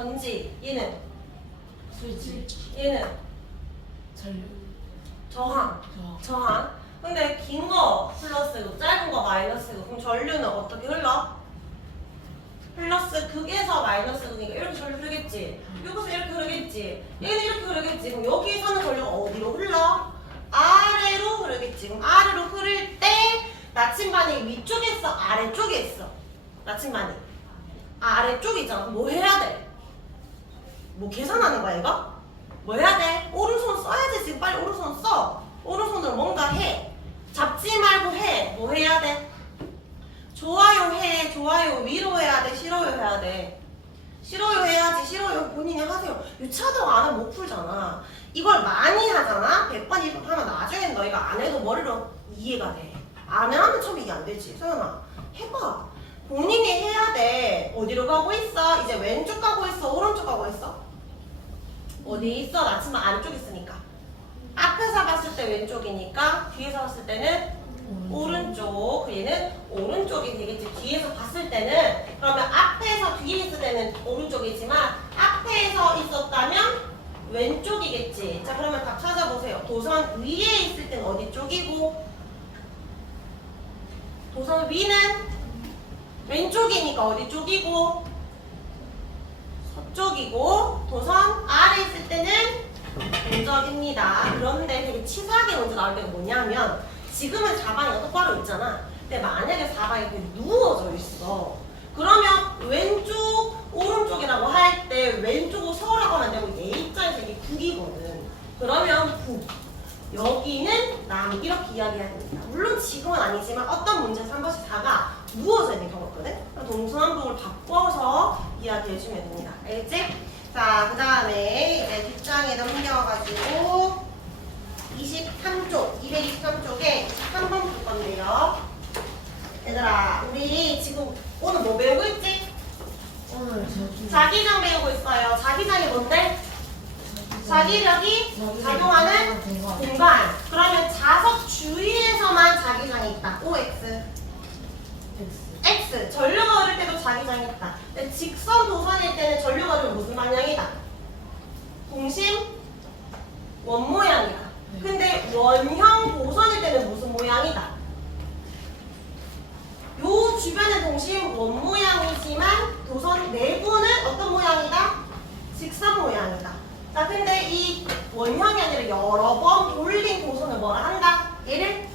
전지. 얘는 스위치. 얘는 전류. 저항. 저항. 근데 긴 거 플러스고 짧은 거 마이너스고 그럼 전류는 어떻게 흘러? 플러스 극에서 마이너스 극이니까 이렇게 전류 흐르겠지. 여기서 이렇게 흐르겠지. 얘는 이렇게 흐르겠지. 그럼 여기서는 전류가 어디로 흘러? 아래로 흐르겠지. 그럼 아래로 흐를 때 나침반이 위쪽에 있어? 아래쪽에 있어? 나침반이 아래쪽이잖아. 그럼 뭐 해야 돼? 뭐 계산하는 거야 이거? 뭐 해야 돼? 오른손 써야지. 지금 빨리 오른손 써. 오른손으로 뭔가 해. 잡지 말고 해. 뭐 해야 돼? 좋아요 해. 좋아요 위로 해야 돼. 싫어요 해야 돼. 싫어요 해야지. 싫어요 본인이 하세요. 유차적 안 하면 못 풀잖아. 이걸 많이 하잖아. 100번 2번 하면 나중엔 너희가 안 해도 머리로 이해가 돼. 안 하면 처음에 이해 안 되지. 서연아 해봐. 본인이 해야 돼. 어디로 가고 있어? 이제 왼쪽 가고 있어? 오른쪽 가고 있어? 어디 있어? 나침반 아래쪽 있으니까. 앞에서 봤을 때 왼쪽이니까 뒤에서 봤을 때는 오른쪽. 얘는 오른쪽이 되겠지. 뒤에서 봤을 때는. 그러면 앞에서 뒤에 있을 때는 오른쪽이지만 앞에서 있었다면 왼쪽이겠지. 자 그러면 답 찾아보세요. 도선 위에 있을 때는 어디 쪽이고 도선 위는 왼쪽이니까 어디 쪽이고 서쪽이고 도선 아래 있을 때는 동적입니다. 그런데 되게 치사하게 먼저 나올 때가 뭐냐면 지금은 사방이 똑바로 있잖아. 근데 만약에 사방이 누워져 있어. 그러면 왼쪽 오른쪽이라고 할 때 왼쪽으로 서라고 하면 안 되고 얘 입장에서 이게 북이거든. 그러면 북. 여기는 남 이렇게 이야기해야 됩니다. 물론 지금은 아니지만 어떤 문제에서 한 번씩 다가 누워져 있는 경우가 있거든. 동서남북을 바꿔서 이야기해주면 됩니다. 알겠지? 자, 그 다음에 이제 뒷장에 넘겨가지고 23쪽, 223쪽에 23번 볼 건데요. 얘들아, 우리 지금 오늘 뭐 배우고 있지? 오늘 자기장 배우고 있어요. 자기장이 뭔데? 자기력이 작용하는 공간. 그러면 자석 주위에서만 자기장이 있다. OX. X. 전류가 흐를 때도 자기장이 있다. 근데 직선 도선일 때는 전류가 흐르면 무슨 방향이다? 동심 원 모양이다. 근데 원형 도선일 때는 무슨 모양이다? 요 주변의 동심 원 모양이지만 도선 내부는 어떤 모양이다? 직선 모양이다. 자, 근데 이 원형이 아니라 여러 번 돌린 도선을 뭐라 한다? 얘를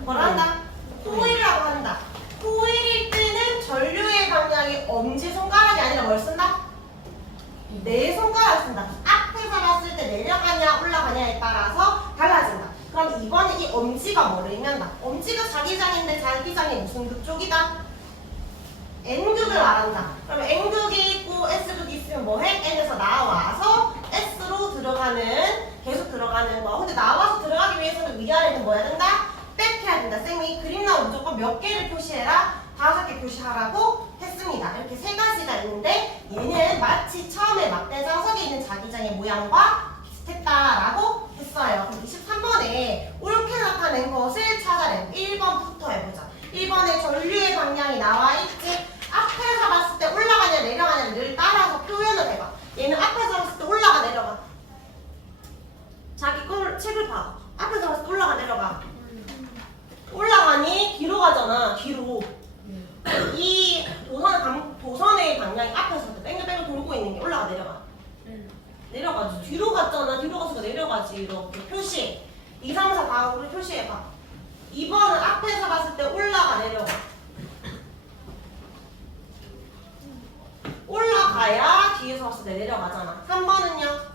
뭐라 한다? 코일이라고 한다. 코일일 때는 전류의 방향이 엄지손가락이 아니라 뭘 쓴다? 네 손가락 쓴다. 앞에서 봤을 때 내려가냐 올라가냐에 따라서 달라진다. 그럼 이번에 이 엄지가 뭐를 의미한다? 엄지가 자기장인데 자기장이 무슨 극 쪽이다? N극을 말한다. 그러면 N극이 있고 S극이 있으면 뭐해? N에서 나와서 S로 들어가는 계속 들어가는 거. 근데 나와서 들어가기 위해서는 위아래는 뭐 해야 된다? 뺄해야 된다. 쌤이 그림 나오면 무조건 몇 개를 표시해라? 5개 표시하라고 했습니다. 이렇게 세 가지가 있는데 얘는 마치 처음에 막대 자석에 있는 자기장의 모양과 비슷했다라고 했어요. 그럼 23번에 옳게 나타낸 것을 찾아내. 1번부터 해보자. 1번에 전류의 방향이 나와 있지. 앞에서 봤을 때 올라가냐 내려가냐를 따라서 표현을 해봐. 얘는 앞에서 봤을 때 올라가 내려가. 자기 걸 책을 봐. 앞에서 봤을 때 올라가 내려가. 올라가니 뒤로 가잖아. 뒤로. 이 도선의 방향이 앞에서 뺑글뺑글 돌고 있는 게 올라가 내려가. 내려가지. 뒤로 갔잖아. 뒤로 가서 내려가지. 이렇게 표시. 2, 3, 4 다 우리 표시해봐. 2번은 앞에서 봤을 때 올라가 내려가. 올라가야 뒤에서 봤을 때 내려가잖아. 3번은요?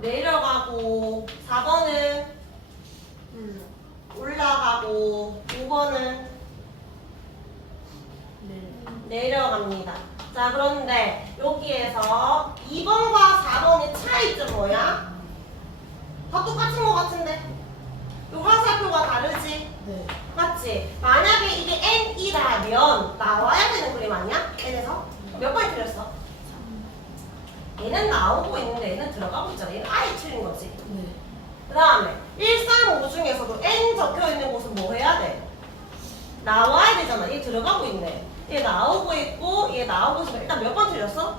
내려가고 4번은 올라가고 5번은 내려갑니다. 자, 그런데 여기에서 2번과 4번의 차이점 뭐야? 다 똑같은 것 같은데? 이 화살표가 다르지? 네. 맞지? 만약에 이게 N이라면 나와야 되는 그림 아니야? N에서? 몇 번이 틀렸어? 얘는 나오고 있는데 얘는 들어가고 있잖아. 얘는 아예 틀린 거지. 네. 그 다음에 1, 3, 5 중에서도 N 적혀있는 곳은 뭐 해야 돼? 나와야 되잖아. 얘 들어가고 있네. 얘 나오고 있고 얘 나오고 있어. 일단 몇 번 틀렸어?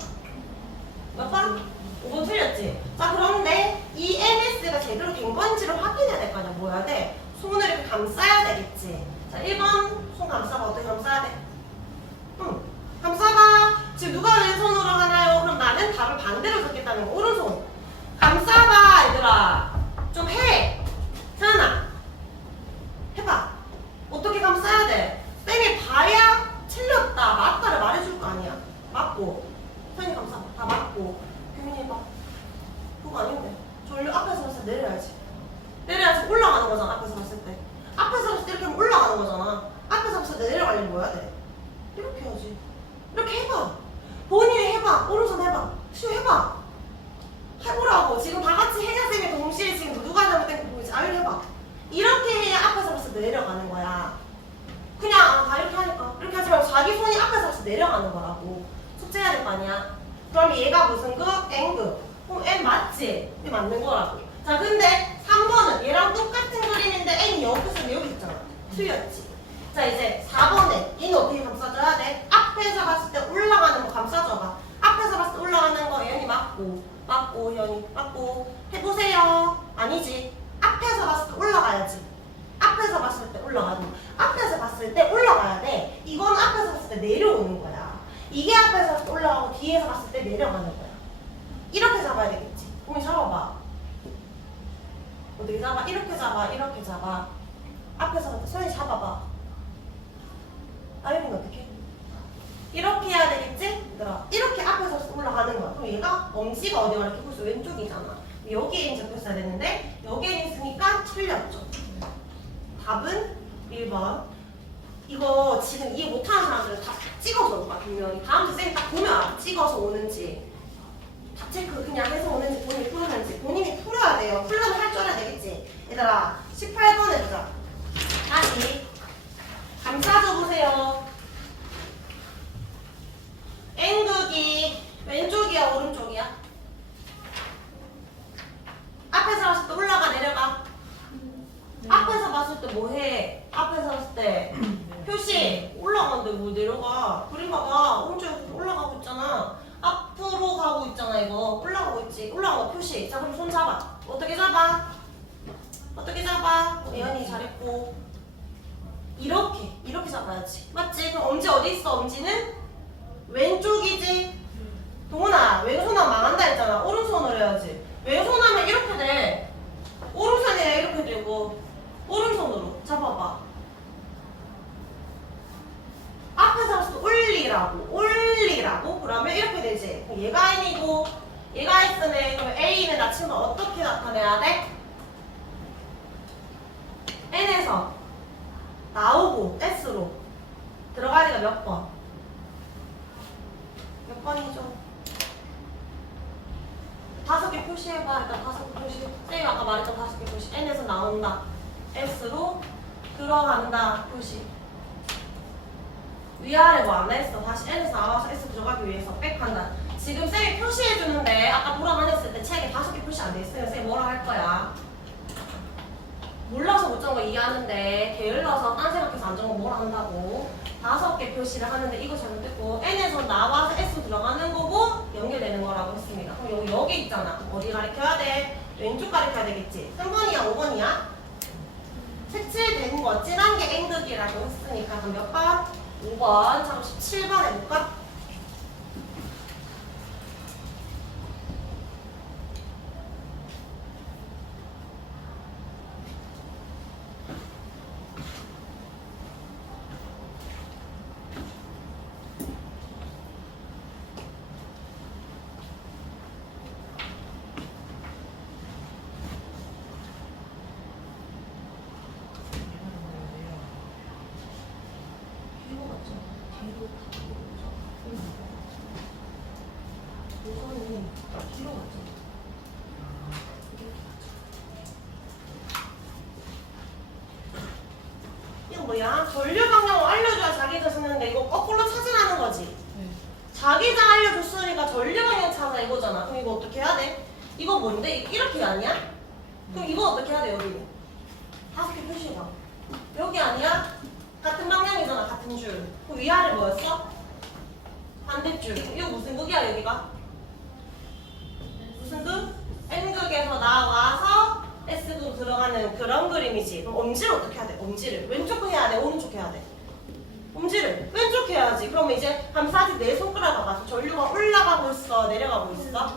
몇 번? 5번 틀렸지? 자 그런데 이 NS가 제대로 된 건지를 확인해야 될 거 아니야. 뭐 해야 돼? 손을 이렇게 감싸야 되겠지. 자 1번 손 감싸봐. 어떻게 감싸야 돼? 감싸봐. 지금 누가 왼손으로 하나요? 그럼 나는 답을 반대로 적겠다는 거. 오른손 감싸봐 얘들아. 좀 해. 세연아 해봐. 어떻게 감싸야 돼? 쌤이 봐야 틀렸다 맞다를 말해줄 거 아니야. 맞고 세연이 감싸봐. 다 맞고 규민이 해봐. 그거 아닌데 전류 앞에서 봤을 때 내려야지. 내려야지 올라가는 거잖아. 앞에서 봤을 때 앞에서 봤을 때 이렇게 하면 올라가는 거잖아. 앞에서 봤을 때 내려가려면 뭐 해야 돼? 이렇게 해야지. 이렇게 해봐. 본인이 해봐. 오른손 해봐. 시우 해봐. 해보라고. 지금 다 같이 혜자쌤이 동시에 지금 누가 잘못된 거 보이지? 아유 해봐. 이렇게 해야 앞에서 봤을 때 내려가는 거야. 그냥 다 이렇게 하니까 이렇게 하지 말고 자기 손이 앞에서 봤을 때 내려가는 거라고. 숙제해야 될 거 아니야. 그럼 얘가 무슨 급? N급. 그럼 N 맞지? 이게 맞는 거라고. 자 근데 3번은 얘랑 똑같은 그림인데 N이 여기서 여기 있잖아. 틀렸지. 자 이제 4번에 얘는 어떻게 감싸줘야 돼? 앞에서 봤을 때 올라가는 거 감싸줘봐. 앞에서 봤을 때 올라가는 거 예언이 맞고 예언이 맞고 해보세요. 아니지. 앞에서 봤을 때 올라가야지. 앞에서 봤을 때 올라가는 거. 앞에서 봤을 때 올라가야 돼. 이건 앞에서 봤을 때 내려오는 거야. 이게 앞에서 봤을 때 올라가고 뒤에서 봤을 때 내려가는 거야. 이렇게 잡아야 되겠지. 그럼 잡아봐. 어떻게 잡아? 이렇게 잡아. 이렇게 잡아. 앞에서 봤을 때 손이 잡아봐. 아이는 어떻게? 이렇게 해야 되겠지? 얘들아 이렇게 앞에서 올라가는 거야. 그럼 얘가 엄지가 어디가 이렇게 벌써 왼쪽이잖아. 여기에 N 적혀있어야 되는데 여기에 N 있으니까 틀렸죠. 답은 1번. 이거 지금 이해 못하는 사람들은 다 찍어서 올 거야. 분명히 다음 주 쌤이 딱 보면 알아. 찍어서 오는지 다 체크 그냥 해서 오는지 본인이 풀었는지 본인이 풀어야 돼요. 풀려면 할 줄 알아야 되겠지. 얘들아 18번 해보자. 다시 감싸줘 보세요. N극이 왼쪽이야 오른쪽이야? 앞에서 봤을 때 올라가 내려가? 앞에서 봤을 때 뭐해? 앞에서 봤을 때 표시 올라가는데 뭐 내려가? 그림 봐봐. 오른쪽에 올라가고 있잖아. 앞으로 가고 있잖아. 이거 올라가고 있지. 올라가고 표시. 자 그럼 손 잡아. 어떻게 잡아? 어떻게 잡아? 예언이 잘했고 이렇게 잡아야지. 맞지? 그럼 엄지 어디 있어? 엄지는 왼쪽이지? 동훈아 왼손하면 망한다 했잖아. 오른손으로 해야지. 왼손하면 이렇게 돼. 오른손이라 이렇게 되고 오른손으로 잡아봐. 앞에서 봤을 때 올리라고 그러면 이렇게 되지. 그럼 얘가 N이고 얘가 S네. 그럼 A는 낮추면 어떻게 나타내야 돼? N에서 나오고 S로 들어가니까 몇 번? 몇 번이죠? 5개 표시해봐. 일단 5개 표시. 쌤이 아까 말했던 5개 표시. N에서 나온다. S로 들어간다. 표시. 위아래 뭐 안 했어. 다시 N에서 나와서 S 들어가기 위해서 백한다. 지금 쌤이 표시해주는데 아까 보라만 했을 때 책에 5개 표시 안 돼 있으면 쌤이 뭐라 할 거야? 몰라서 못 적은 거 이해하는데 게을러서 딴 생각해서 안 적은 거 뭐라 한다고. 5개 표시를 하는데 이거 잘못됐고 N에서 나와서 S 들어가는 거고 연결되는 거라고 했습니다. 그럼 여기 있잖아. 어디 가리켜야 돼? 왼쪽 가리켜야 되겠지. 3번이야 5번이야? 색칠된 거 진한 게 N극이라고 했으니까 그럼 몇 번? 5번. 자 그럼 17번 해볼까? 이거 뭐야? 전류 방향을 알려줘야 자기가 쓰는데 이거 거꾸로 찾으라는 거지? 네. 자기가 알려줬으니까 전류 방향 찾아 이거잖아. 그럼 이거 어떻게 해야 돼? 이거 뭔데? 이렇게 아니야? 그럼 이거 어떻게 해야 돼 여기는? 5개 표시해봐. 여기 아니야? 같은 방향이잖아. 같은 줄. 그 위아래 뭐였어? 반대줄. 이거 무슨 극이야 여기가? 무슨 극? N극에서 나와서 S극 들어가는 그런 그림이지. 그럼 엄지를 어떻게 해야 돼? 엄지를 왼쪽 해야 돼? 오른쪽 해야 돼? 엄지를 왼쪽 해야지. 그러면 이제 감싸지 내 손가락 봐봐. 전류가 올라가고 있어? 내려가고 있어?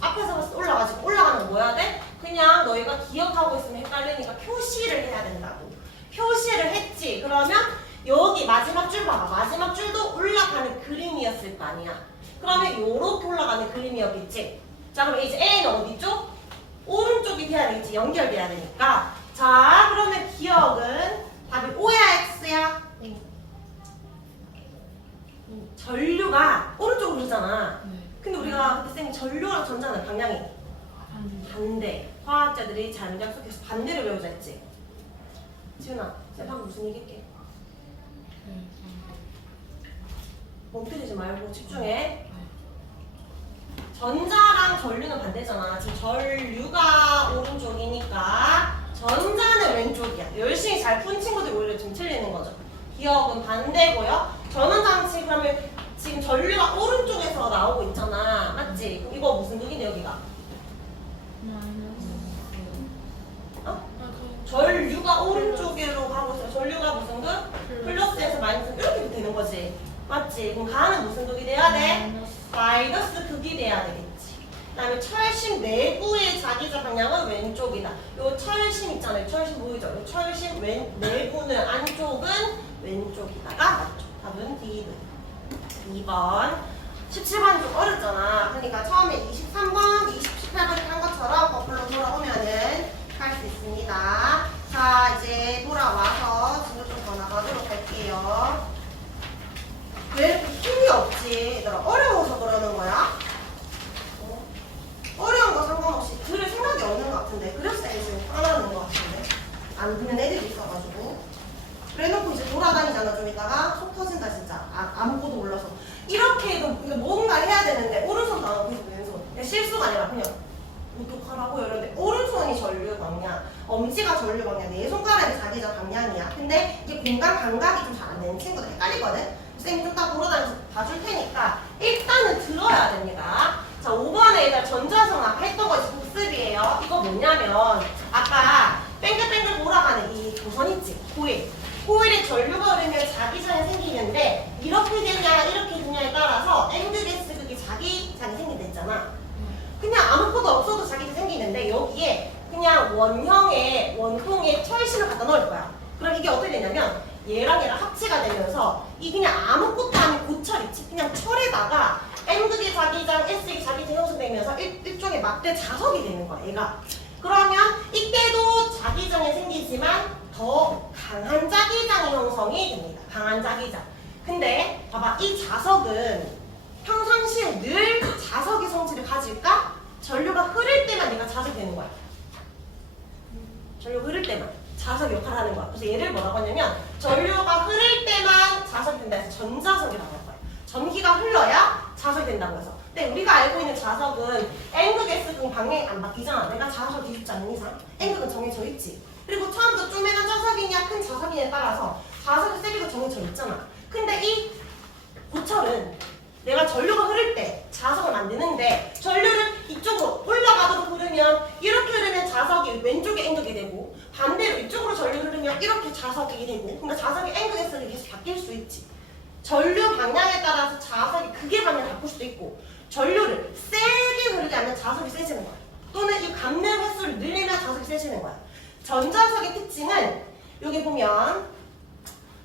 앞에서 봤을 때 올라가지. 올라가는 거 뭐 해야 돼? 그냥 너희가 기억하고 있으면 헷갈리니까 표시를 해야 된다고. 표시를 했지. 그러면 여기 마지막 줄 봐봐. 마지막 줄도 올라가는 그림이었을 거 아니야. 그러면 요렇게 올라가는 그림이었겠지. 자, 그럼 이제 A는 어디 쪽? 오른쪽이 돼야 되겠지. 연결돼야 되니까. 자, 그러면 기억은 답이 O야 X야? 네. 전류가 오른쪽으로 흐르잖아. 네. 근데 우리가 그때 쌤이 전류랑 전자는 방향이 반대. 화학자들이 잘 약속해서 반대로 외우자 했지. 지훈아, 쌤 방금 무슨 얘기할게? 멍때리지 말고 집중해. 전자랑 전류는 반대잖아. 지금 전류가 오른쪽이니까 전자는 왼쪽이야. 열심히 잘 푼 친구들이 오히려 지금 틀리는 거죠. 기억은 반대고요. 전원장치 그러면 지금 전류가 오른쪽에서 나오고 있잖아. 맞지? 그럼 이거 무슨 극인데 여기가? 어? 전류가 오른쪽으로 가고 있어요. 전류가 무슨 극? 플러스에서 마이너스 이렇게 되는 거지. 맞지? 그럼 가는 무슨 극이 돼야 돼? 마이너스 극이 돼야 되겠지. 그 다음에 철심 내부의 자기장 방향은 왼쪽이다. 요 철심 있잖아요. 철심 보이죠? 요 철심 내부는 안쪽은 왼쪽이다가 맞죠? 답은 D는 2번. 17번이 좀 어렵잖아. 그러니까 처음에 23번, 28번 한 것처럼 거꾸로 돌아오면은 할 수 있습니다. 자, 이제 돌아와서 진도 좀 더 나가도록 할게요. 왜 이렇게 힘이 없지? 얘들아, 어려워서 그러는 거야? 어려운 거 상관없이 들을 생각이 없는 것 같은데. 그래서 쌤이 지금 화나는 것 같은데. 안 듣는 애들이 있어가지고. 그래놓고 이제 돌아다니잖아. 좀 이따가 속 터진다 진짜. 아무것도 몰라서. 이렇게 해도 뭔가 해야 되는데 오른손도 안 하고 계속 왼손. 실수가 아니라 그냥 어떡하라고 이러는데 오른손이 전류 방향, 엄지가 전류 방향, 내 손가락이 자기장 방향이야. 근데 이게 공간 감각이 좀 잘 안 되는 친구들 헷갈리거든. 쌤이 좀 딱 돌아다니면서 봐줄 테니까 일단은 들어야 됩니다. 자, 5번에 일단 전자성 아까 했던 거 복습이에요. 이거 뭐냐면 아까 뺑글뺑글 돌아가는 이 도선 있지? 코일. 코일에 전류가 흐르면 자기장이 생기는데 이렇게 되냐 이렇게 되냐에 따라서 N극 S극이 자기장이 생긴다 했잖아. 그냥 아무것도 없어도 자기장이 생기는데 여기에 그냥 원통에 철심을 갖다 넣을 거야. 그럼 이게 어떻게 되냐면 얘랑 합치가 되면서 이 그냥 아무것도 아닌 고철 있지? 그냥 철에다가 N극의 자기장, S의 자기장 형성되면서 일종의 막대 자석이 되는 거야, 얘가. 그러면 이때도 자기장이 생기지만 더 강한 자기장의 형성이 됩니다. 강한 자기장. 근데 봐봐, 이 자석은 평상시에 늘 자석의 성질을 가질까? 전류가 흐를 때만 얘가 자석이 되는 거야. 전류가 흐를 때만 자석 역할을 하는 거야. 그래서 얘를 뭐라고 하냐면 전류가 흐를 때만 자석이 된다 해서 전자석이라고 할 거야. 전기가 흘러야 자석이 된다고 해서. 근데 우리가 알고 있는 자석은 N극, S극 방향이 안 바뀌잖아. 내가 자석을 뒤집지 않는 이상 N극은 정해져 있지. 그리고 처음부터 쪼매난 자석이냐 큰 자석이냐에 따라서 자석의 세기도 정해져 있잖아. 근데 이 고철은 내가 전류가 흐를 때 자석을 만드는데 전류를 이쪽으로 올라가도록 흐르면 이렇게 흐르면 자석이 왼쪽에 N극이 되고 반대로 이쪽으로 전류 흐르면 이렇게 자석이 되고 그러니까 자석이 N극, S극이 계속 바뀔 수 있지. 전류 방향에 따라서 자석이 극의 방향을 바꿀 수도 있고 전류를 세게 흐르게 하면 자석이 세지는 거야. 또는 이 감는 횟수를 늘리면 자석이 세지는 거야. 전자석의 특징은 여기 보면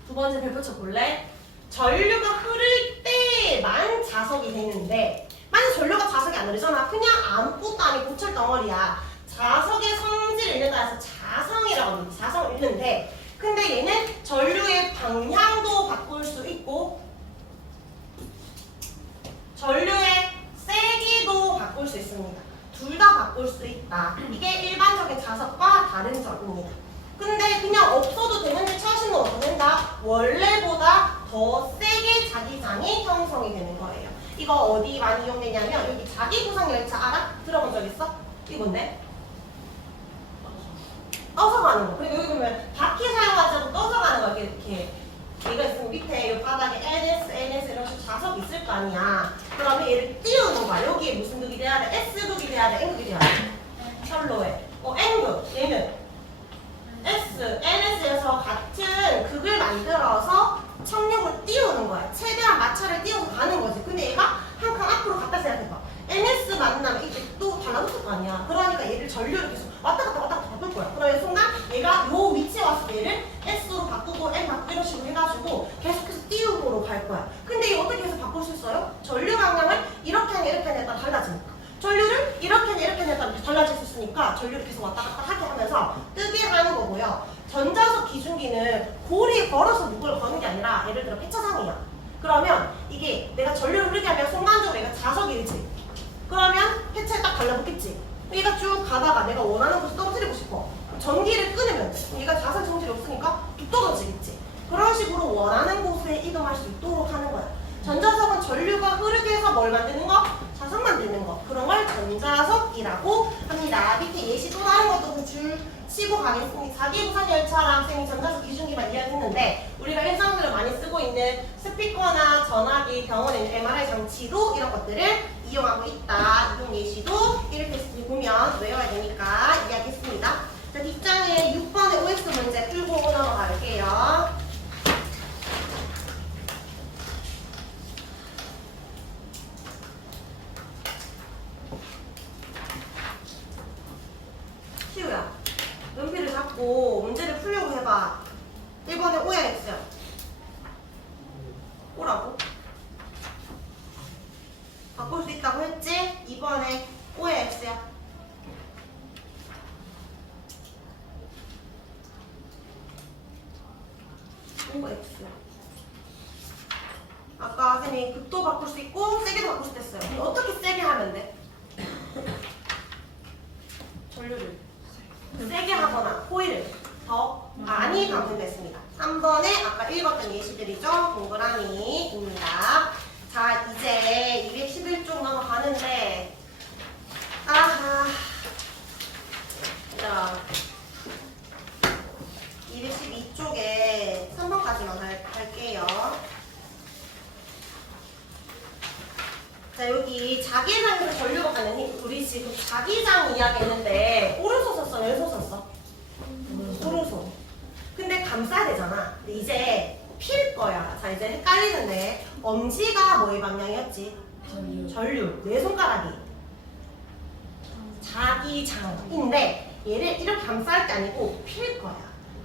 두 번째 별 붙여볼래? 전류가 흐를 때만 자석이 되는데 만약 전류가 자석이 안 흐르잖아. 그냥 아무것도 아닌 고철 덩어리야. 자석의 성질을 잃는다 해서 자성이라고 합니다. 자성을 잃는데 근데 얘는 전류의 방향도 바꿀 수 있고 전류의 세기도 바꿀 수 있습니다. 둘 다 바꿀 수 있다. 이게 일반적인 자석과 다른 점입니다. 근데 그냥 없어도 되는데 차시는 어떻게 된다? 원래보다 더 세게 자기장이 형성이 되는 거예요. 이거 어디 많이 이용되냐면 여기 자기구상열차 알아? 들어본 적 있어? 이건데? 떠서 가는 거. 그리고 여기 보면 바퀴 사용하지 않고 떠서 가는 거. 이렇게 얘가 있으면 밑에 자석이 있을 거 아니야. 그러면 얘를 띄우는 거야. 여기에 무슨 극이 돼야 돼? S극이 돼야 돼? N극이 돼야 돼? 철로에. N극. 얘는 NS에서 같은 극을 만들어서 청력을 띄우는 거야. 최대한 마찰을 띄워서 가는 거지. 근데 얘가 한 칸 앞으로 갔다 생각해봐. NS 만나면 이게 또 달라붙을 거 아니야. 그러니까 얘를 전류를 계속 왔다 갔다 바꿀 거야. 그러면 순간 얘가 요 위치에 왔을 때 얘를 S로 바꾸고 N 바꾸고 이런 식으로 해가지고 계속해서 띄우고로 갈 거야. 근데 이거 어떻게 해서 바꿀 수 있어요? 전류 방향을 이렇게 하냐 이렇게 하냐에 따라 달라지니까. 전류를 이렇게 하냐 이렇게 하냐에 따라 달라질 수 있으니까 전류를 계속 왔다 갔다 하게 하면서 뜨게 하는 거고요. 전자석 기준기는 골이 걸어서 누구를 거는 게 아니라 예를 들어 폐차상이야. 그러면 이게 내가 전류를 흐르게 하면 순간적으로 얘가 자석이지. 그러면 폐차에 딱 달라붙겠지. 얘가 쭉 가다가 내가 원하는 곳을 떨어뜨리고 싶어. 전기를 끊으면 돼. 얘가 자석 성질이 없으니까 뚝 떨어지겠지. 그런 식으로 원하는 곳에 이동할 수 있도록 하는 거야. 전자석은 전류가 흐르게 해서 뭘 만드는 거? 자석 만드는 거. 그런 걸 전자석이라고 합니다. 밑에 예시 또 다른 것도 줄 치고 가겠습니다. 4기 부산 열차랑 쌤이 전자석 기준기만 이야기했는데 우리가 일상적으로 많이 쓰고 있는 스피커나 전화기, 병원에 있는 MRI 장치도 이런 것들을 이용하고 있다. 이용 예시도 이렇게 보면 외워야 되니까 이야기했습니다. 자, 뒷장에 6번의 OX 문제 풀고 넘어갈게요. 시우야, 연필을 잡고 문제를 풀려고 해봐. 1번에 O야 X야? O라고? 바꿀 수 있다고 했지? 2번에 O야 X야? O X. 아까 선생님이 극도 바꿀 수 있고 세게도 바꿀 수 있어요. 근데 어떻게 세게 하면 돼? 전류를 세게 하거나 코일을 더 많이 감된됐습니다. 3번에 아까 읽었던 예시들이죠. 동그라미입니다. 자, 이제 211쪽 넘어가는데 아하. 자, 212쪽에 3번까지만 할게요. 자, 여기 자기장에서 전류가 가는 힘. 우리 지금 자기장 이야기했는데 오른손 썼어? 왼손 썼어? 오른손. 근데 감싸야 되잖아. 근데 이제 필 거야. 자, 이제 헷갈리는데 엄지가 뭐의 방향이었지? 전류. 내 손가락이 자기장인데 얘를 이렇게 감쌀 게 아니고 필 거야.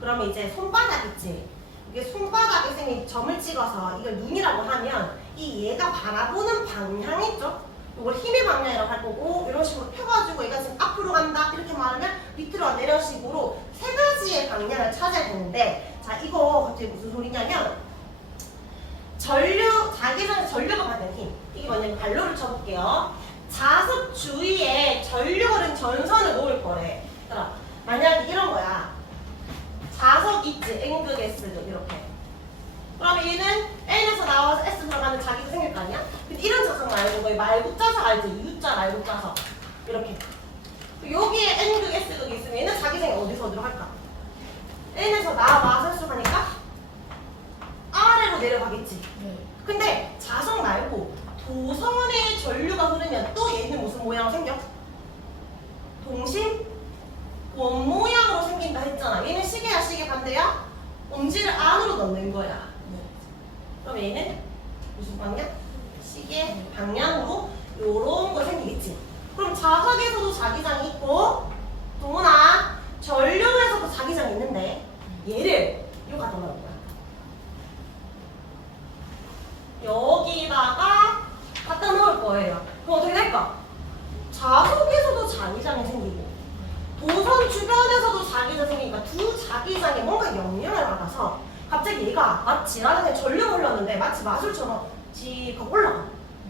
그러면 이제 손바닥 있지? 이게 손바닥에 쌤이 점을 찍어서 이걸 눈이라고 하면 이 얘가 바라보는 방향 있죠? 이걸 힘의 방향이라고 할 거고 이런 식으로 펴가지고 얘가 지금 앞으로 간다 이렇게 말하면 밑으로 내려 식으로 세 가지의 방향을 찾아야 되는데 자 이거 갑자기 무슨 소리냐면 전류, 자기장에서 전류가 받는 힘 이게 뭐냐면 발로를 쳐볼게요. 자석 주위에 전류 흐른 전선을 놓을 거래. 그럼 만약에 이런 거야. 자석 있지? N극, S극 이렇게. 그러면 얘는 N에서 나와서 S 들어가는 자기가 생길 거 아니야? 근데 이런 자석 말고 거의 말국자석 알지? U자 말국자석 이렇게. 여기에 N극, S극이 있으면 얘는 자기장이 어디서 들어갈까? N에서 나와서 S 가니까 아래로 내려가겠지. 근데 자석 말고 도선에 전류가 흐르면 또 얘는 무슨 모양으로 생겨? 동심? 원 모양으로 생긴다 했잖아. 얘는 시계야 시계 반대야? 엄지를 안으로 넣는 거야. 그럼 얘는 무슨 방향? 시계 방향으로 요런 거 생기겠지. 그럼 자석에서도 자기장이 있고 동훈아 전류에서도 자기장이 있는데 얘를 요 갖다 놓을 거야. 여기다가 갖다 놓을 거예요. 그럼 어떻게 될까? 자석에서도 자기장이 생기고 도선 주변에서도 자기장 생기니까 두 자기장에 뭔가 영향을 받아서 갑자기 얘가 마치 나는 전류 흘렀는데 마치 마술처럼 직 하고 올라가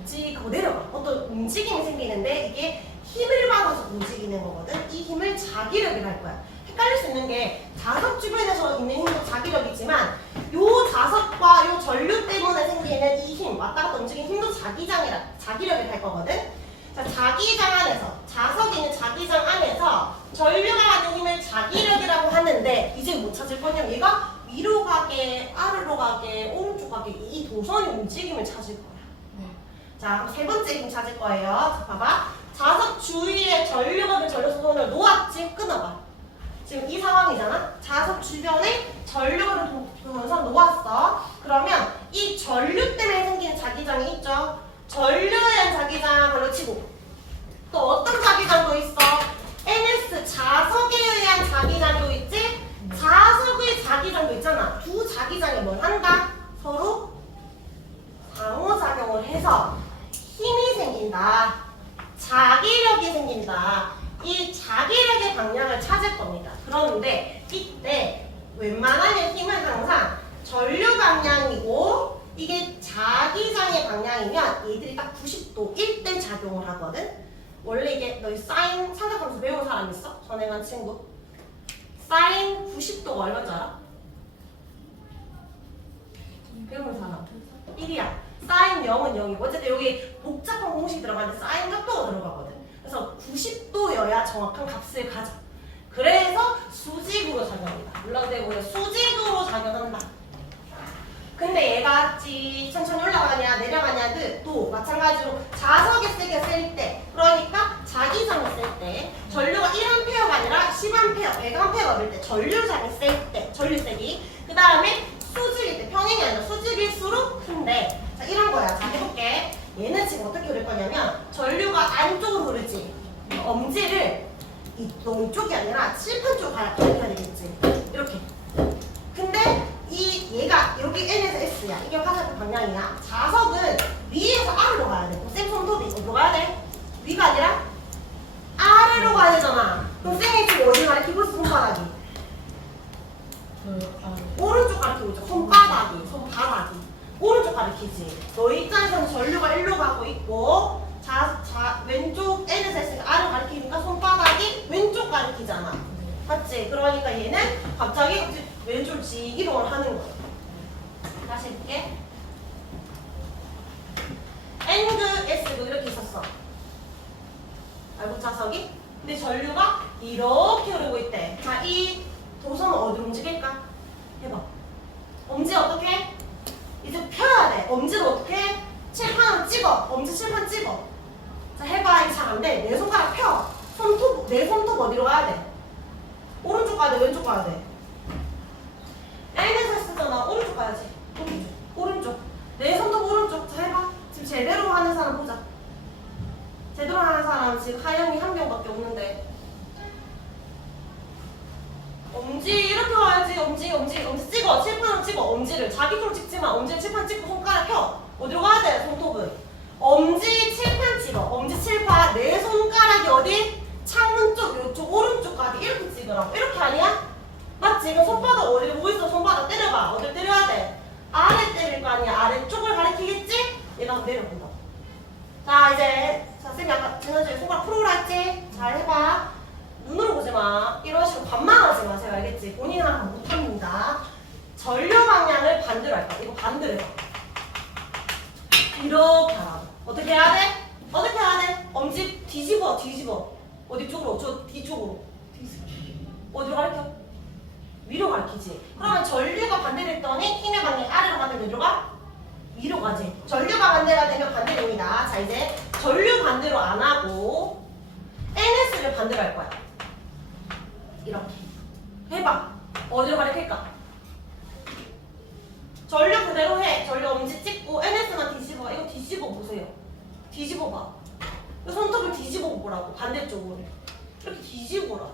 직 하고 내려가 어떤 움직임이 생기는데 이게 힘을 받아서 움직이는 거거든. 이 힘을 자기력이라 할 거야. 헷갈릴 수 있는 게 자석 주변에서 있는 힘도 자기력이지만 요 자석과 요 전류 때문에 생기는 이 힘 왔다 갔다 움직이는 힘도 자기력이라 할 거거든. 자, 자기장 안에서 자석이 있는 자기장 안에서 전류가 받는 힘을 자기력이라고 하는데 이제 못 찾을 거냐면 얘가 위로 가게, 아래로 가게, 오른쪽 가게 이 도선의 움직임을 찾을 거야. 자, 그럼 세 번째 힘 찾을 거예요. 자, 봐봐. 자석 주위에 전류가 된 전류 소선을 놓았지? 끊어봐. 지금 이 상황이잖아. 자석 주변에 전류가 된 동선 놓았어. 그러면 이 전류 때문에 생기는 자기장이 있죠. 전류에 의한 자기장을 치고 또 어떤 자기장도 있어? NS 자석에 의한 자기장도 있지? 자석의 자기장도 있잖아. 두 자기장이 뭘 한다? 서로 상호작용을 해서 힘이 생긴다. 자기력이 생긴다. 이 자기력의 방향을 찾을 겁니다. 그런데 이때 웬만하면 힘은 항상 전류 방향이고 이게 자기장의 방향이면 얘들이 딱 90도 1대 작용을 하거든. 원래 이게 너희 사인 삼각함수 배운 사람 있어? 전에 간 친구? 사인 90도가 얼마인지 알아? 배운 사람 1이야. 사인 0은 0이고 어쨌든 여기 복잡한 공식이 들어가는데 사인 각도가 들어가거든. 그래서 90도여야 정확한 값을 가져. 그래서 수직으로 작용합니다. 물론대고요. 수직으로 작용한다. 근데 얘가 천천히 올라가냐 내려가냐도 마찬가지로 자석의 세기가 셀 때, 그러니까 자기장이 셀 때 전류가 1A가 아니라 10A, 100A가 될 때 전류장이 셀 때 전류세기, 그 다음에 수직일 때, 평행이 아니라 수직일수록 큰데, 자 이런 거야. 자 해볼게. 얘는 지금 어떻게 흐를 거냐면 전류가 안쪽으로 흐르지. 엄지를 이쪽이 아니라 칠판 쪽으로 가르쳐야 되겠지. 이렇게. 근데 얘가 여기 N에서 S야. 이게 화살표 방향이야. 자석은 위에서 아래로 가야 돼. 쌤 손톱이 어디로 가야 돼? 위가 아니라 아래로 가야 되잖아. 그럼 쌤이 지금 어디 가리키고 있어? 손바닥이. 오른쪽 가리키고 있죠. 손바닥이. 오른쪽 가리키지. 너희 입장에서는 전류가 일로 가고 있고 왼쪽 N에서 S가 아래로 가리키니까 손바닥이 왼쪽 가리키잖아. 맞지? 그러니까 얘는 갑자기 왼쪽 이동을 하는 거야. 다시 해볼게. N그 S그 이렇게 있었어. 알고 자석이? 근데 전류가 이렇게 흐르고 있대. 자, 이 도선은 어디로 움직일까? 해봐. 엄지 어떻게? 이제 펴야 돼. 엄지를 어떻게? 칠판을 찍어. 엄지 칠판 찍어. 자, 해봐. 이게 잘 안 돼. 내 손가락 펴. 내 손톱 어디로 가야 돼? 오른쪽 가야 돼? 왼쪽 가야 돼? N에서 쓰잖아. 오른쪽 가야지. 오른쪽. 내 손톱 오른쪽. 자, 해봐. 지금 제대로 하는 사람 보자. 제대로 하는 사람 지금 하영이 한 명밖에 없는데. 엄지 이렇게 와야지. 엄지 찍어. 칠판을 찍어. 엄지를 자기 쪽으로 찍지 마. 엄지를 칠판 찍고 손가락 펴. 어디로 가야 돼? 손톱은. 엄지 칠판 찍어. 엄지 칠판. 내 손가락이 어디? 창문 쪽, 요쪽 오른쪽까지 이렇게 찍으라고. 이렇게 아니야? 맞지? 그럼 손바닥 어디를 보고 있어? 손바닥 때려봐. 어딜 때려야 돼? 아래 때릴 거 아니야. 아래쪽을 가리키겠지? 얘가 한번 내려본다. 자, 이제 쌤이 아까 지난주에 손가락 풀어오라 했지? 잘 해봐. 눈으로 보지 마. 이런 식으로 반망하지 마세요. 알겠지? 본인 하나 못합니다. 전류 방향을 반대로 할 거야. 이거 반대로 해봐. 이렇게 하라고. 어떻게 해야 돼? 어떻게 해야 돼? 엄지 뒤집어. 어디 쪽으로? 저 뒤쪽으로. 어디로 가리켜? 위로 가리키지. 그러면 전류가 반대됐더니 힘의 방향이 아래로 가면 어디로 가? 위로 가지. 전류가 반대가 되면 반대됩니다. 자, 이제 전류 반대로 안 하고 NS를 반대로 할 거야. 이렇게. 해봐. 어디로 가리킬까? 전류 그대로 해. 전류 엄지 찍고 NS만 뒤집어. 이거 뒤집어 보세요. 뒤집어 봐. 이 손톱을 뒤집어 보라고. 반대쪽으로. 이렇게 뒤집어라.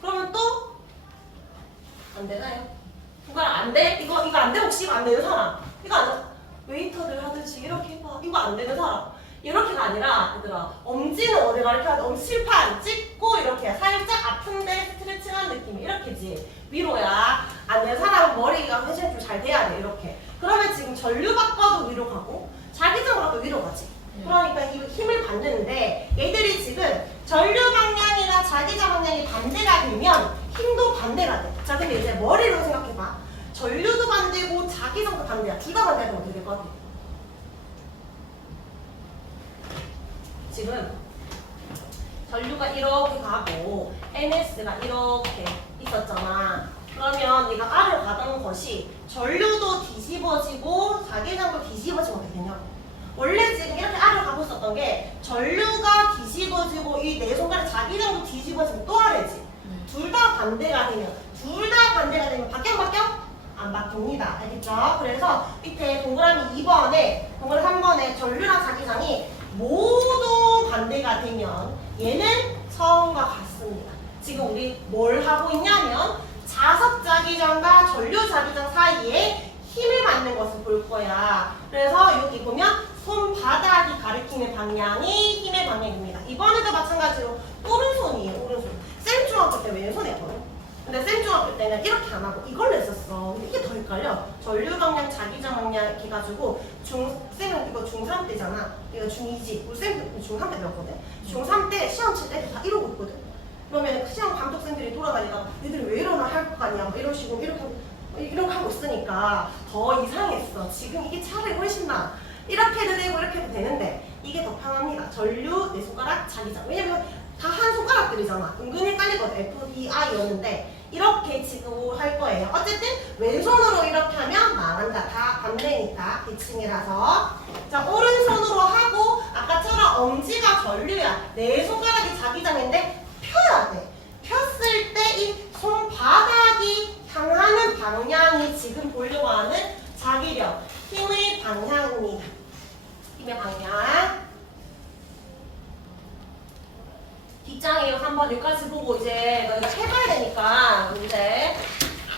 그러면 또 안 되나요? 이거 안 돼? 이거 안 돼? 혹시 이거 안 되는 사람? 이거 안 돼? 웨이터들 하듯이 이렇게 해봐. 이거 안 되는 사람. 이렇게가 아니라 얘들아 엄지는 어디 가리켜야 돼? 엄지 칠판 찍고 이렇게 살짝 아픈데 스트레칭한 느낌이 이렇게지. 위로야. 안 되는 사람은 머리가 회전이 좀 잘 돼야 돼. 이렇게. 그러면 지금 전류 바꿔도 위로 가고 자기장 바꿔도 위로 가지. 그러니까 이 힘을 받는데 얘들이 지금 전류 방향이나 자기장 방향이 반대가 되면 힘도 반대가 돼. 자, 근데 이제 머리로 생각해봐. 전류도 반대고 자기장도 반대야. 둘 다 반대하면 어떻게 될 것 같아? 지금 전류가 이렇게 가고 NS가 이렇게 있었잖아. 그러면 얘가 아래로 가던 것이 전류도 뒤집어지고 자기장도 뒤집어지면 어떻게 되냐고. 원래 지금 이렇게 아래로 있었던 게 전류가 뒤집어지고 이 내 손가락 자기장도 뒤집어지면 또 아래지. 네. 둘 다 반대가 되면 바뀌어? 안 바뀝니다. 알겠죠? 그래서 밑에 동그라미 2번에 동그라미 3번에 전류랑 자기장이 모두 반대가 되면 얘는 처음과 같습니다. 지금 우리 뭘 하고 있냐면 자석 자기장과 전류 자기장 사이에 힘을 받는 것을 볼 거야. 그래서 여기 보면 손바닥이 가리키는 방향이 힘의 방향입니다. 이번에도 마찬가지로 오른손이에요. 오른손. 쌤 중학교 때 왼손 했거든. 근데 쌤 중학교 때는 이렇게 안 하고 이걸로 했었어. 근데 이게 더 헷갈려. 전류 방향, 자기장 방향 이렇게 해가지고 쌤은 이거 중3 때잖아. 이거 중2지. 우리 쌤도 중3 때 배웠거든. 중3 때 시험 칠 때 다 이러고 있거든. 그러면 그 시험 감독쌤들이 돌아다니다가 얘들이 왜 이러나 할 거 아니야. 뭐 이런 식으로 이렇게 하고 있으니까 더 이상했어. 지금 이게 차라리 훨씬 나아. 이렇게도 되고 이렇게도 되는데 이게 더 편합니다. 전류, 내 손가락, 자기장. 왜냐면 다 한 손가락들이잖아. 은근히 헷갈리거든. F, D, I였는데 이렇게 지금 할 거예요. 어쨌든 왼손으로 이렇게 하면 말한다. 다 반대니까 기침이라서. 자, 오른손으로 하고 아까처럼 엄지가 전류야. 내 손가락이 자기장인데 펴야 돼. 폈을 때 이 손바닥이 향하는 방향이 지금 보려고 하는 자기력, 힘의 방향입니다. 힘의 방향. 뒷장이에요. 3번 여기까지 보고 이제 너희가 해봐야 되니까 문제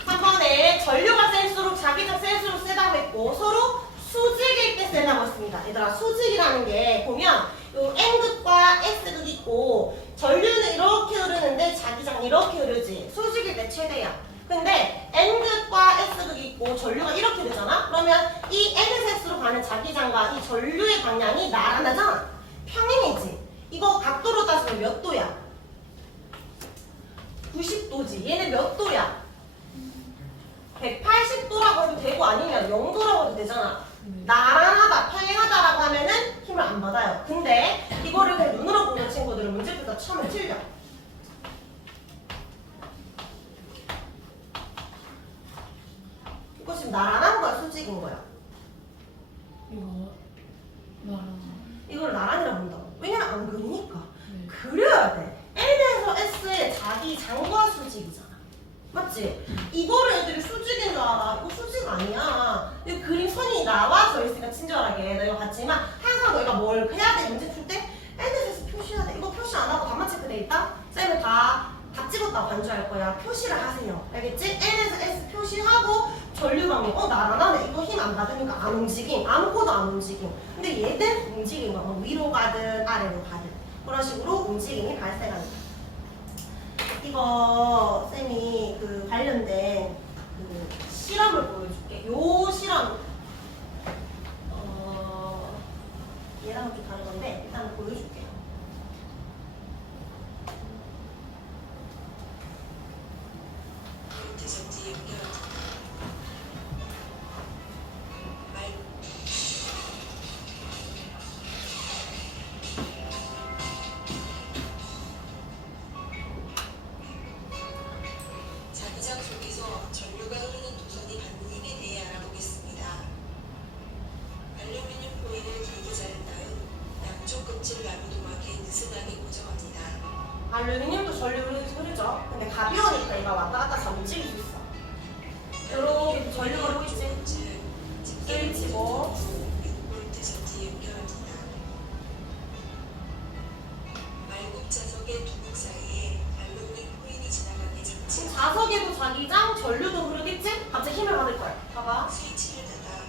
3번에 전류가 셀수록 자기장 셀수록 세다고 했고 서로 수직일 때 세다고 했습니다. 얘들아 수직이라는 게 보면 요 N극과 S극 있고 전류는 이렇게 흐르는데 자기장 이렇게 흐르지. 수직일 때 최대야. 근데 N극과 S극이 있고 전류가 이렇게 되잖아? 그러면 이 N에서 S로 가는 자기장과 이 전류의 방향이 나란하잖아. 평행이지. 이거 각도로 따지면 몇 도야? 90도지. 얘는 몇 도야? 180도라고 해도 되고 아니면 0도라고 해도 되잖아. 나란하다, 평행하다라고 하면은 힘을 안 받아요. 근데 이거를 그냥 눈으로 보는 친구들은 문제보다 처음에 틀려. 이거 지금 나란한 거야, 수직인 거야? 이거 말하나. 이걸 나란히라 본다고. 왜냐면 안 그리니까. 네. 그려야 돼. N에서 S의 자기 장과 수직이잖아. 맞지? 이거를 애들이 수직인 줄 알아. 이거 수직 아니야. 이 그림 선이 나와져 있으니까 친절하게 너희가 봤지만 항상 너희가 뭘 해야 돼? 문제 풀 때 N에서 S 표시해야 돼. 이거 표시 안 하고 답만 체크돼 있다? 쌤은 다 찍었다고 반주할 거야. 표시를 하세요. 알겠지? N에서 S 표시하고 전류 방향. 나란하네. 이거 힘 안 받으니까 안 움직임. 아무것도 안 움직임. 근데 얘는 움직인 거야. 뭐 위로 가든 아래로 가든. 그런 식으로 움직임이 발생합니다. 이거 쌤이 그 관련된 그 실험을 보여줄게. 요 실험 얘랑은 좀 다른 건데 일단 보여줄게요. 자기장 속에서 전류가 흐르는 도선이 받는 힘에 대해 알아보겠습니다. 알루미늄 포일을 길게 자른 다음 양쪽 껍질을 나무도막에 느슨하게 고정합니다. 알루미늄도 전류를 흐르죠. 근데 가벼우니까 얘가 왔다 갔다 잘 움직일 수 있어. 요렇게 전류가 흐르고 있지. 스위치고 6V 전지에 연결합니다. 말굽 자석의 두국 사이에 알루미늄 포일이 지나가게 지금 장치. 자석에도 자기장, 전류도 흐르겠지? 갑자기 힘을 받을 거야. 봐봐. 스위치를 닫아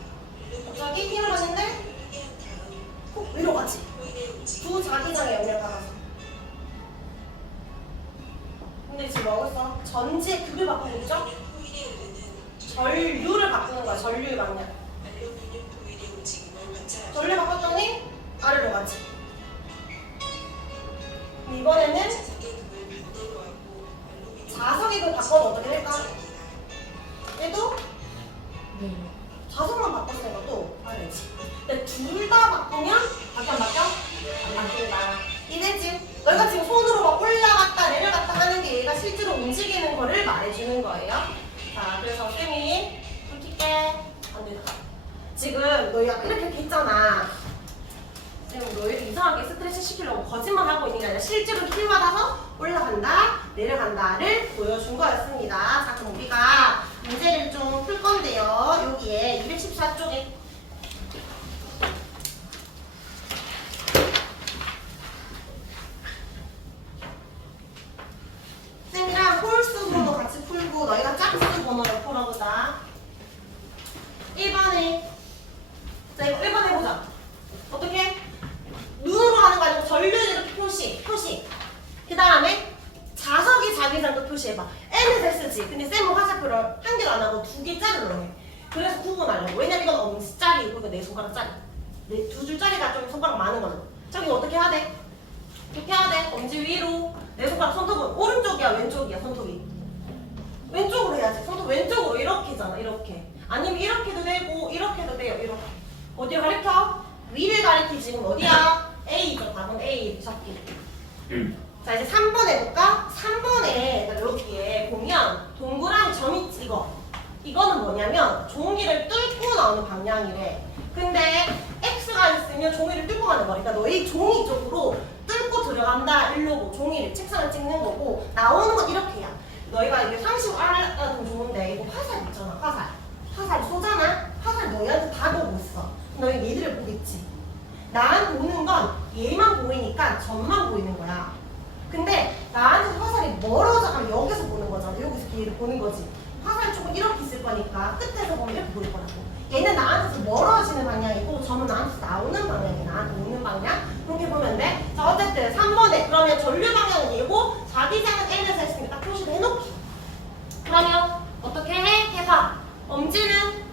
알루미늄 갑자기 힘을 받는데 흐르게 한 다음 콕 위로 가지. 포일의 움직임. 두 자기장에 연결받아서. 근데 지금 뭐 하고 있어? 전지의 극을 바꾸고 있죠? 알루미늄 포일에 흐르는 전류를 바꾸는 거야. 전류의 방향. 알루미늄 포일의 움직임을 관찰합니다. 전류 바꿨더니 아래로 가지. 이번에는 자석의 극을 반대로 하고 알루미늄 자석의 극을 바꿔도 어떻게 될까? 관찰합니다. 얘도 네. 자석만 바꿨으니까 또 아래지. 근데 둘 다 바꾸면 바뀌어? 안 바뀐다. 이랬지? 너희가 지금 손으로 막 올라갔다 내려갔다 하는 게 얘가 실제로 움직이는 거를 말해주는 거예요. 자, 그래서 쌤이 불 켤게. 안 되다. 지금 너희가 이렇게 했잖아. 쌤 너희들 이상 이상하게 스트레치 시키려고 거짓말 하고 있는 게 아니라 실제로 힘 받아서 올라간다, 내려간다를 보여준 거였습니다. 자, 그럼 우리가 문제를 좀 풀 건데요. 여기에 214쪽에 쌤이랑 홀수 번호 같이 풀고 너희가 짝수 번호를 풀어보자. 1번에 자 이거 1번 해보자. 어떻게? 눈으로 하는 거 아니고 전륜 이렇게 표시. 그 다음에 자석이 자기장도 표시해봐. N은 S지. 근데 쌤은 화살표를 한 개도 안 하고 두 개짜리로 해. 그래서 구분하려고. 왜냐면 이건 엄지짜리고 이거 네 손가락짜리. 두 줄짜리가 좀 손가락 많은 거죠. 자 이거 어떻게 해야 돼? 이렇게 해야 돼. 엄지 위로. 내 손가락 손톱은 오른쪽이야 왼쪽이야 손톱이? 왼쪽으로 해야지. 손톱 왼쪽으로 이렇게잖아. 이렇게. 아니면 이렇게도 되고 이렇게도 돼요. 이렇게. 어디를 가리켜? 위를 가리키. 지금 어디야? A죠. 답은 A 잡기. 자 이제 3번 해볼까? 3번에 여기에 보면 동그라미 점 있지 이거. 이거는 뭐냐면 종이를 뚫고 나오는 방향이래. 근데 X가 있으면 종이를 뚫고 가는 거야. 그러니까 너희 종이 쪽으로 뚫고 들어간다. 일로고 종이를 책상을 찍는 거고 나오는 건 이렇게야. 너희가 이게 상식 알아도 좋은데 이거 화살 있잖아. 화살 쏘잖아. 화살 너희한테 다 보고 있어. 너희 얘들을 보겠지. 나한테 보는 건 얘만 보이니까 점만 보이는 거야. 근데 나한테 화살이 멀어져 가면 여기서 보는 거잖아. 여기서 얘를 보는 거지. 화살 쪽은 이렇게 있을 거니까 끝에서 보면 이렇게 보일 거라고. 얘는 나한테서 멀어지는 방향이고 점은 나한테서 나오는 방향이야. 나한테 오는 방향. 그렇게 보면 돼. 자 어쨌든 3번에 그러면 전류 방향은 얘고 자기장은 N에서 했으니까 딱 표시를 해놓기. 그러면 어떻게 해? 해봐. 엄지는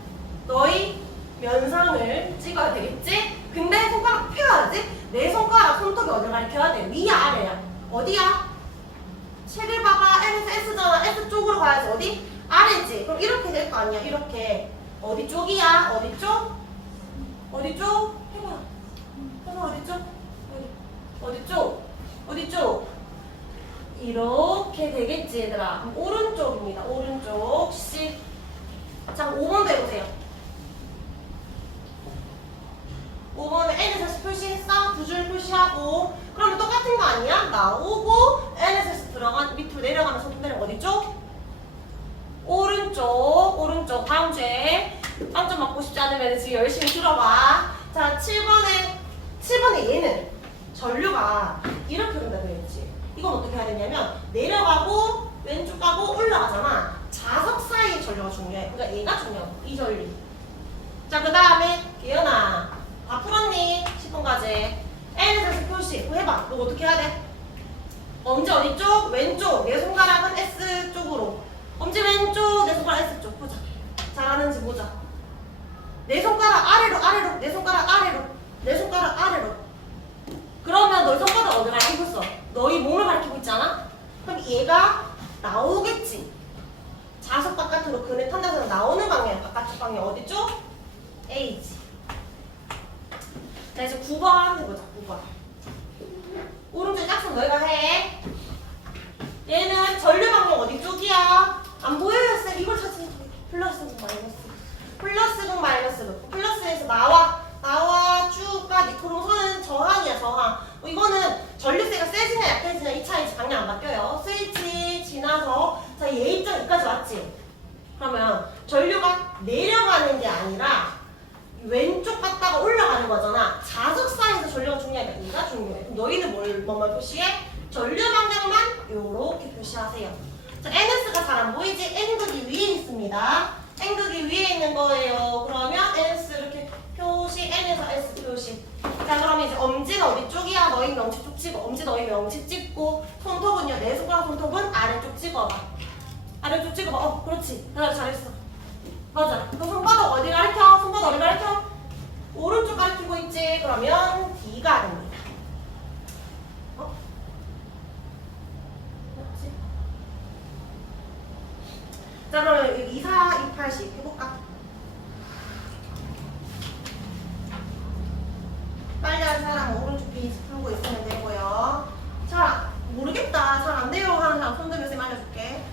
너희 면상을 찍어야 되겠지? 근데 손가락 펴야지? 내 손가락 손톱이 어디를 가리켜야 돼? 위야 아래야? 어디야? 책을 봐봐. N에서 S잖아. S 쪽으로 가야지. 어디? 아래지. 그럼 이렇게 될 거 아니야. 이렇게. 어디 쪽이야? 어디 쪽? 어디 쪽? 해봐. 어디 쪽? 어디 쪽? 어디 쪽? 이렇게 되겠지 얘들아. 그럼 오른쪽입니다. 오른쪽. C. 자 5번도 해보세요. 5번에 N에서 표시했어? 두 줄 표시하고 그러면 똑같은 거 아니야? 나오고 N에서 들어간 밑으로 내려가면 손톱 내려면 어디 쪽? 오른쪽. 다음 주에 빵점 맞고 싶지 않으면 지금 열심히 들어봐. 자 7번에 얘는 전류가 이렇게 된다고 했지. 이건 어떻게 해야 되냐면 내려가고 왼쪽 가고 올라가잖아. 자석 사이의 전류가 중요해. 그러니까 얘가 중요하고 이 전류. 자 그 다음에 예은아 다 풀었니? 10번 과제. N에서 표시. 그거 해봐. 너 어떻게 해야 돼? 엄지 어디 쪽? 왼쪽. 내 손가락은 S 쪽으로. 엄지 왼쪽. 내 손가락 S 쪽. 보자. 잘하는지 보자. 내 손가락 아래로. 내 손가락 아래로. 내 손가락 아래로. 그러면 너희 손바닥 어디 가리키고 있어? 너희 몸을 가리키고 있잖아? 그럼 얘가 나오겠지. 자석 바깥으로 그네 탄다서 나오는 방향. 바깥쪽 방향 어디 쪽? A지. 자 이제 9번 해보자. 9번 오른쪽 짝수 너희가 해. 얘는 전류 방향 어디 쪽이야? 안 보여요 쌤. 이걸 찾으면 플러스고 마이너스고 마이너스고 플러스에서 나와 쭉 가. 니크로 선은 저항이야 저항. 이거는 전류세가 세지냐 약해지냐 이 차이지. 방향 안 바뀌어요. 스위치 지나서 자 얘 입장 여기까지 왔지. 그러면 전류가 내려가는 게 아니라 왼쪽 갔다가 올라가는 거잖아. 자석 사이에서 전류가 중요하니까 얘가 중요해. 그럼 너희는 뭐만 표시해? 전류 방향만 요렇게 표시하세요. 자, NS가 잘 안 보이지? N극이 위에 있습니다. N극이 위에 있는 거예요. 그러면 NS 이렇게 표시, N에서 S 표시. 자, 그러면 이제 엄지는 어디 쪽이야? 너희 명치 쪽 찍어. 엄지 너희 명치 찍고 손톱은요. 내 손가락 손톱은 아래쪽 찍어봐. 아래쪽 찍어봐. 그렇지. 잘했어. 맞아. 그 손바닥 어디 가리켜? 손바닥 어디 가리켜? 오른쪽 가리키고 있지? 그러면 D가 됩니다. 맞지? 자, 그러면 2, 4, 2, 8씩 해볼까? 빨리 하는 사람은 오른쪽 비스 풀고 있으면 되고요. 잘 모르겠다. 잘 안 돼요 하는 사람 손 들면 쌤 알려줄게.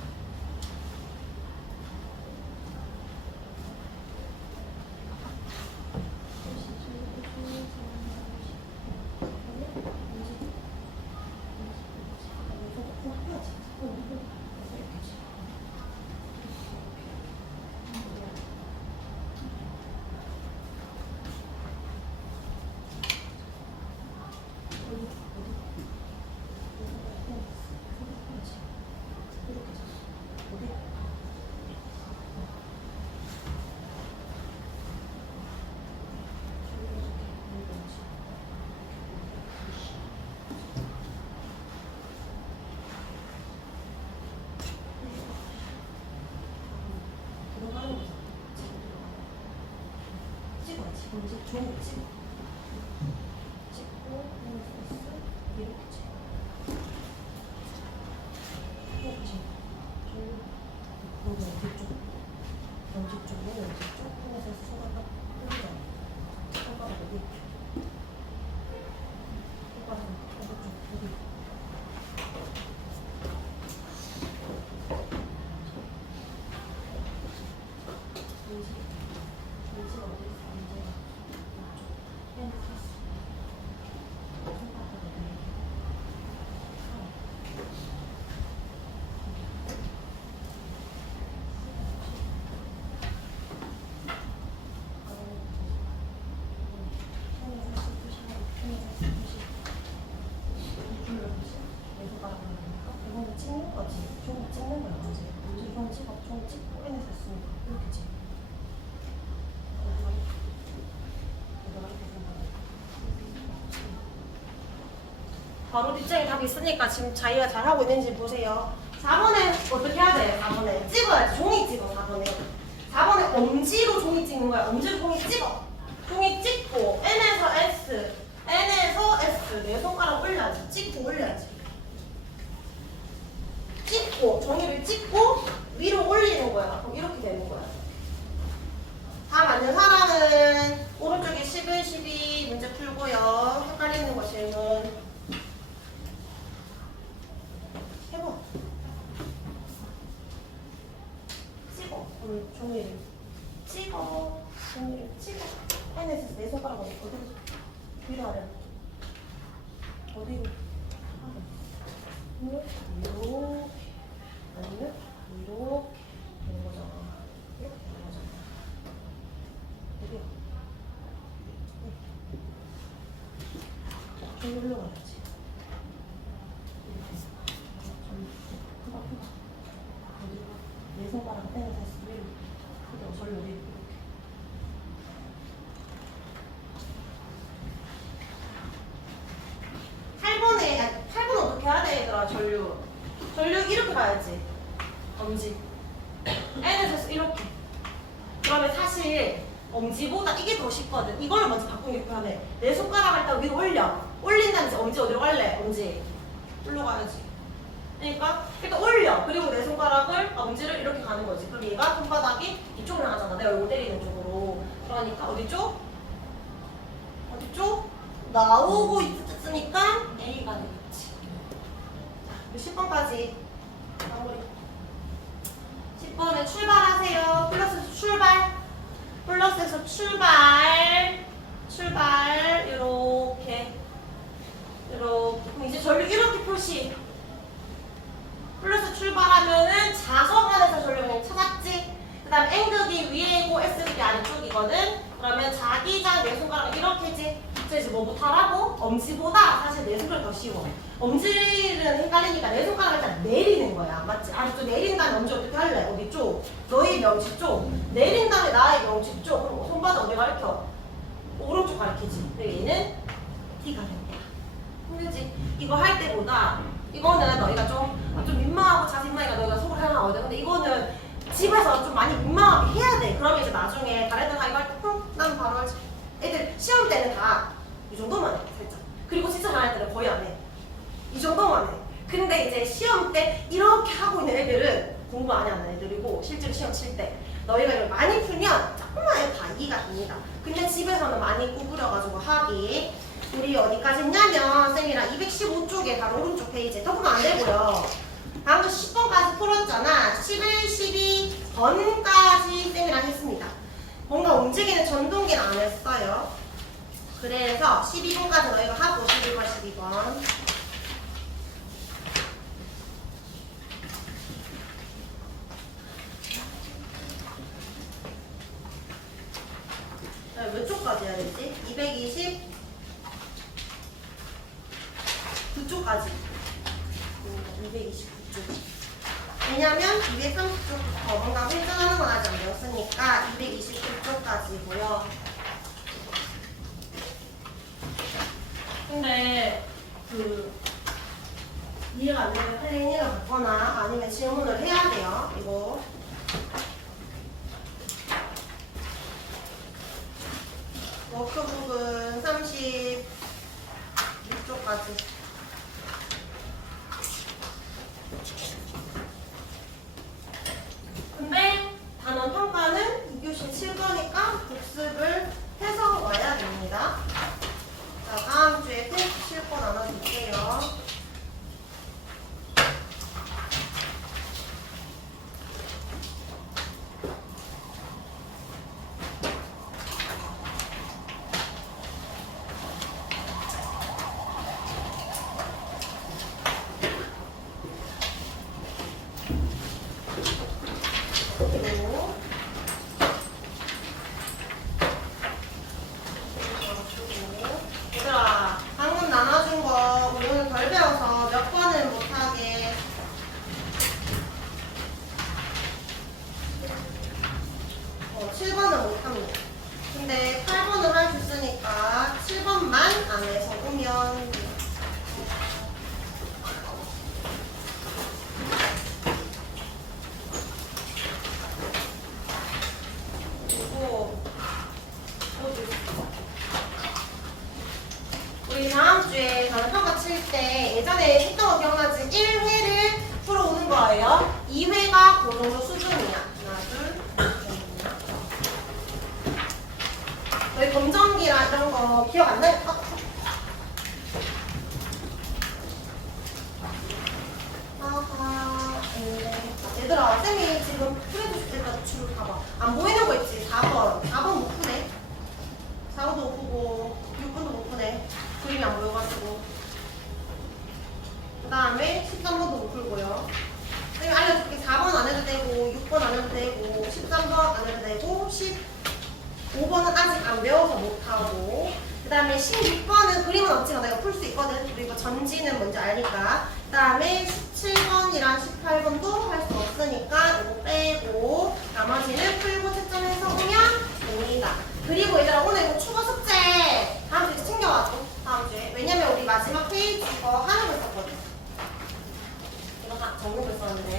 찍어야지. 엄지 종이 찍어. 찍고 NSS 이렇게 찍어. 이렇게 찍어. 종이 어디쪽? 엄지쪽은 엄지쪽. NSS 손가락 올려. 손가락 어디? 손가락 어디쪽? 어디? 찍는 거지. 종이 찍는 거야, 이제. 이건 찍어, 종이 찍고 N에서 쓰니까 이렇게 찍어. 바로 뒷장에 답이 있으니까 지금 자기가 잘하고 있는지 보세요. 4번에 어떻게 해야 돼? 4번에 찍어야지. 종이 찍어, 4번에. 4번에 엄지로 종이 찍는 거야. 엄지로 종이 찍어. 종이 찍고 N에서 S, N에서 S. 내 손가락 올려야지. 찍고 올려야지. 찍고 종이를 찍고 위로 올리는 거야. 그럼 이렇게 되는 거야. 다 맞는 사람은 오른쪽에 11, 12 문제 풀고요. 헷갈리는 거 질문 해봐. 찍어. 종이를 찍어. 종이를 찍어. N에서 내 손가락 어디로? 위로 아래로. 어디로? 이렇게 아니면 이렇게 되는 거잖아. 이렇게 되는 거잖아. 여기 좀 올라가야지. 내 손가락 떼는 다시 위로 그대로 절로 위로 이렇게. 8번은 어떻게 해야 돼, 얘들아? 전류 이렇게 가야지. 엄지 N에서 이렇게. 그러면 사실 엄지보다 이게 더 쉽거든. 이걸 먼저 바꾸는 게 편해. 내 손가락을 딱 위로 올린 다음에 엄지 어디로 갈래? 엄지 올려 가야지. 그러니까 일단 올려. 그리고 내 손가락을 엄지를 이렇게 가는 거지. 그럼 얘가 손바닥이 이쪽으로 나가잖아. 내 얼굴 때리는 쪽으로. 그러니까 어디 쪽? 어디 쪽? 나오고 있으니까 A가 되겠지. 10번까지 마무리. 10번에 출발하세요. 플러스에서 출발. 플러스에서 출발. 이렇게. 그럼 이제 전류 이렇게 표시. 플러스 출발하면은 자석 안에서 전류 그냥 찾았지. 그 다음 N극이 위에고 S극이 아래쪽이거든. 그러면 자기장 내 손가락 이렇게지. 그래서 이제 뭐부터 하라고? 엄지보다 사실 내 손가락이 더 쉬워. 엄지는 헷갈리니까 내 손가락을 일단 내리는 거야. 맞지? 아래쪽 내린 다음에 엄지 어떻게 할래? 어디 쪽? 너의 명치 쪽. 내린 다음에 나의 명치 쪽. 그럼 손바닥 어디 가르쳐? 오른쪽 가르치지. 근데 얘는 T가 된 거야. 힘들지? 이거 할 때보다 이거는 너희가 좀 민망하고 자신만이가 너희가 속을 해나거든. 근데 이거는 집에서 좀 많이 민망하게 해야 돼. 그러면 이제 나중에 다른 애들 이거 할 때 난 바로 하지. 애들 시험 때는 다 이 정도만 해, 살짝. 그리고 진짜 잘할 때는 거의 안 해. 이 정도만 해. 근데 이제 시험 때 이렇게 하고 있는 애들은 공부 많이 하는 애들이고 실제로 시험 칠 때 너희가 이걸 많이 풀면 조금만 해도 다 이해가 됩니다. 근데 집에서는 많이 구부려가지고 하기. 우리 어디까지 했냐면 쌤이랑 215쪽에 바로 오른쪽 페이지에 더 보면 안 되고요. 방금 10번까지 풀었잖아. 11, 12번까지 쌤이랑 했습니다. 뭔가 움직이는 전동기는 안 했어요. 그래서 12번까지 너희가 하고 11번, 12번. 몇 쪽까지 해야 되지? 229쪽까지. 229쪽. 왜냐면 230쪽 뭔가 회전하는 건 아직 안 배웠으니까 229쪽까지고요. 근데 이해가 안 되면 플레이닝을 받거나 아니면 질문을 해야 돼요. 이거 워크북은 36쪽까지. 근데 단원 평가는 2교시 7거니까 복습을 해서 와야 됩니다. 자, 다음 주에 테스트 실거 나눠줄게요. 그리고 얘들아, 방금 나눠준 거 우리 오늘 덜 배워서 몇 번은 못하게. 7번은 못합니다. 근데 8번을 할 수 있으니까 7번만 안에서 오면 그리고 우리 다음 주에 단원 평가 칠 때 예전에 했던 거 기억나지? 1회를 풀어오는 거예요. 2회가 그 정도 수준이야. 하나, 둘, 너희 검정기랑 이런 거 기억 안 나요? 아하, 얘들아, 쌤이 지금 풀해줄 때까지 줄 봐봐. 안 보이는 거 있지? 4번. 4번 못 푸네. 4번도 못 푸고, 6번도 못 푸네. 그림이 안 보여가지고. 그 다음에 13번도 못 풀고요. 쌤이 알려줄게. 4번 안 해도 되고, 6번 안 해도 되고, 13번 안 해도 되고, 15번은 아직 안 배워서 못하고, 그 다음에 16번은 그림은 없지만 내가 풀 수 있거든. 그리고 전지는 뭔지 아니까. 그 다음에 17번이랑 18번도 할 수 없으니까 이거 빼고 나머지는 풀고 채점해서 오면 됩니다. 그리고 얘들아, 오늘 이거 추가 숙제 다음 주에 챙겨와줘. 다음 주에. 왜냐면 우리 마지막 페이지 이거 하는 거 있었거든. 이거 다 적는 거 있었는데